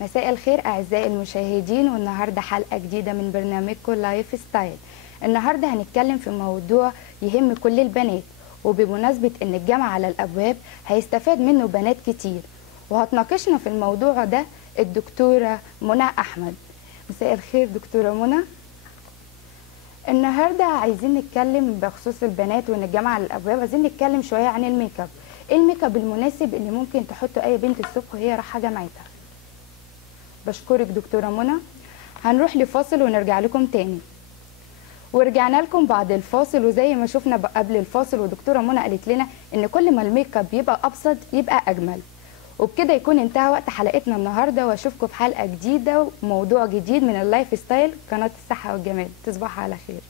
مساء الخير أعزائي المشاهدين، والنهاردة حلقة جديدة من برنامجكم لايف ستايل. النهاردة هنتكلم في موضوع يهم كل البنات، وبمناسبة إن الجامعة على الأبواب هيستفاد منه بنات كتير، وهتناقشنا في الموضوع ده الدكتورة منى أحمد. مساء الخير دكتورة منى. النهاردة عايزين نتكلم بخصوص البنات وإن الجامعة على الأبواب، عايزين نتكلم شوية عن الميك اب. إيه الميك اب المناسب اللي ممكن تحطه أي بنت الصبح وهي رايحة جامعتها؟ بشكرك دكتورة منى. هنروح لفاصل ونرجع لكم تاني. ورجعنا لكم بعد الفاصل، وزي ما شفنا قبل الفاصل ودكتورة منى قالت لنا ان كل ما الميك اب يبقى ابسط يبقى اجمل. وبكده يكون انتهى وقت حلقتنا النهارده، واشوفكم في حلقة جديدة وموضوع جديد من اللايف ستايل قناة الصحة والجمال. تصبحوا على خير.